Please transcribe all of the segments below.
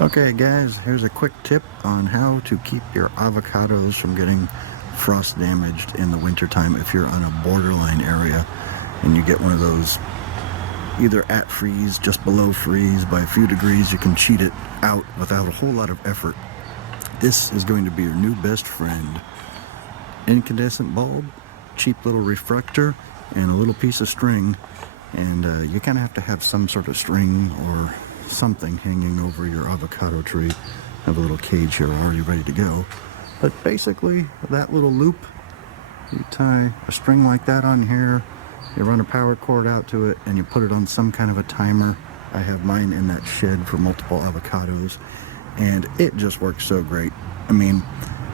Okay guys, here's a quick tip on how to keep your avocados from getting frost damaged in the wintertime if you're on a borderline area and you get one of those either at freeze, just below freeze, by a few degrees. You can cheat it out without a whole lot of effort. This is going to be your new best friend. Incandescent bulb, cheap little reflector, and a little piece of string. And you kind of have to have some sort of string or something hanging over your avocado tree. Have a little cage here already ready to go. But basically, that little loop, you tie a string like that on here, you run a power cord out to it, and you put it on some kind of a timer. I have mine in that shed for multiple avocados, and it just works so great. I mean,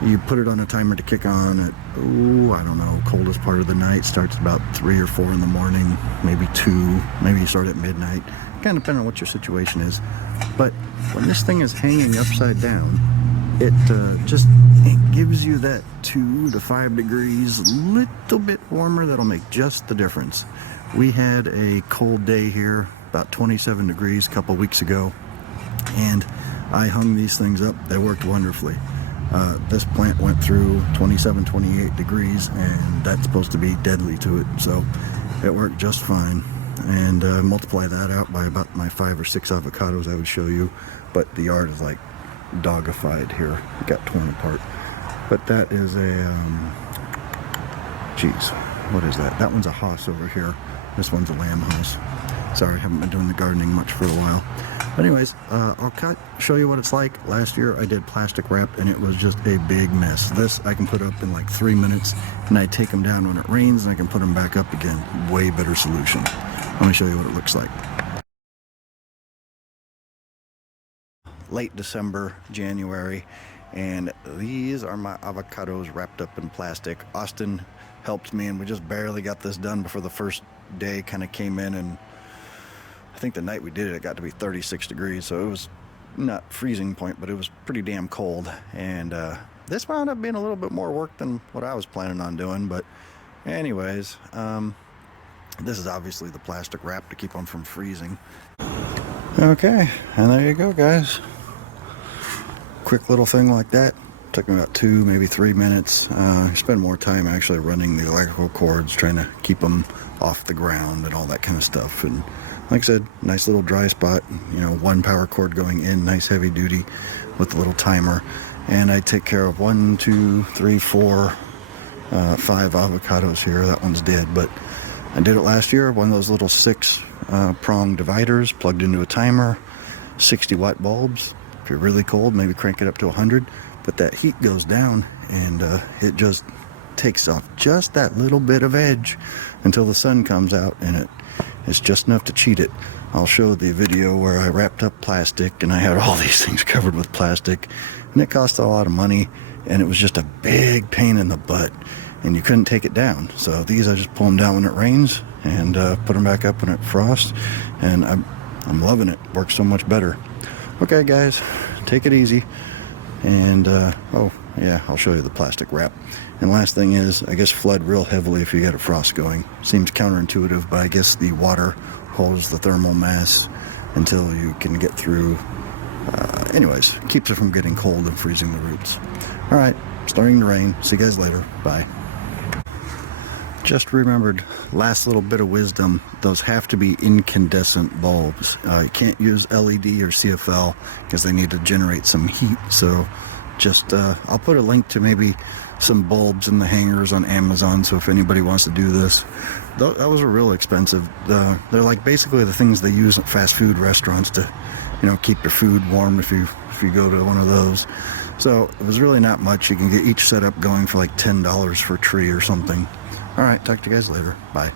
you put it on a timer to kick on at, I don't know, coldest part of the night. Starts about 3 or 4 in the morning, maybe 2, maybe you start at midnight. Kind of depending on what your situation is. But when this thing is hanging upside down, it gives you that 2 to 5 degrees, little bit warmer, that'll make just the difference. We had a cold day here, about 27 degrees a couple weeks ago, and I hung these things up. They worked wonderfully. This plant went through 27, 28 degrees, and that's supposed to be deadly to it, so it worked just fine. And multiply that out by about my 5 or 6 avocados I would show you, but the yard is like dogified here. It got torn apart. But that is a geez, what is that? That one's a hoss over here. This one's a lamb hoss. Sorry, I haven't been doing the gardening much for a while. But anyways, I'll show you what it's like. Last year I did plastic wrap and it was just a big mess. This I can put up in like 3 minutes, and I take them down when it rains and I can put them back up again. Way better solution. Let me show you what it looks like. Late December, January, and these are my avocados wrapped up in plastic. Austin helped me, and we just barely got this done before the first day kind of came in, and I think the night we did it, it got to be 36 degrees, so it was not freezing point, but it was pretty damn cold. And this wound up being a little bit more work than what I was planning on doing, but anyways, this is obviously the plastic wrap to keep them from freezing. Okay, and there you go, guys. Quick little thing like that. Took me about 2, maybe 3 minutes. Spend more time actually running the electrical cords, trying to keep them off the ground and all that kind of stuff. And like I said, nice little dry spot. You know, 1 power cord going in, nice heavy duty with a little timer. And I take care of 1, 2, 3, 4, 5 avocados here. That one's dead, but I did it last year. One of those little 6 prong dividers plugged into a timer, 60-watt bulbs. If you're really cold, maybe crank it up to 100, but that heat goes down and it just takes off just that little bit of edge until the sun comes out, and it's just enough to cheat it. I'll show the video where I wrapped up plastic and I had all these things covered with plastic, and it cost a lot of money, and it was just a big pain in the butt, and you couldn't take it down. So these I just pull them down when it rains and put them back up when it frosts, and I'm loving it. Works so much better. Okay guys, take it easy, and oh yeah, I'll show you the plastic wrap. And last thing is, I guess flood real heavily if you get a frost going. Seems counterintuitive, but I guess the water holds the thermal mass until you can get through. Anyways, keeps it from getting cold and freezing the roots. All right, starting to rain. See you guys later. Bye. Just remembered, last little bit of wisdom, those have to be incandescent bulbs. You can't use LED or CFL because they need to generate some heat. So just I'll put a link to maybe some bulbs in the hangers on Amazon, so if anybody wants to do this. That was real expensive. They're like basically the things they use at fast food restaurants to, you know, keep your food warm if you go to one of those. So it was really not much. You can get each setup going for like $10 for a tree or something. All right, talk to you guys later. Bye.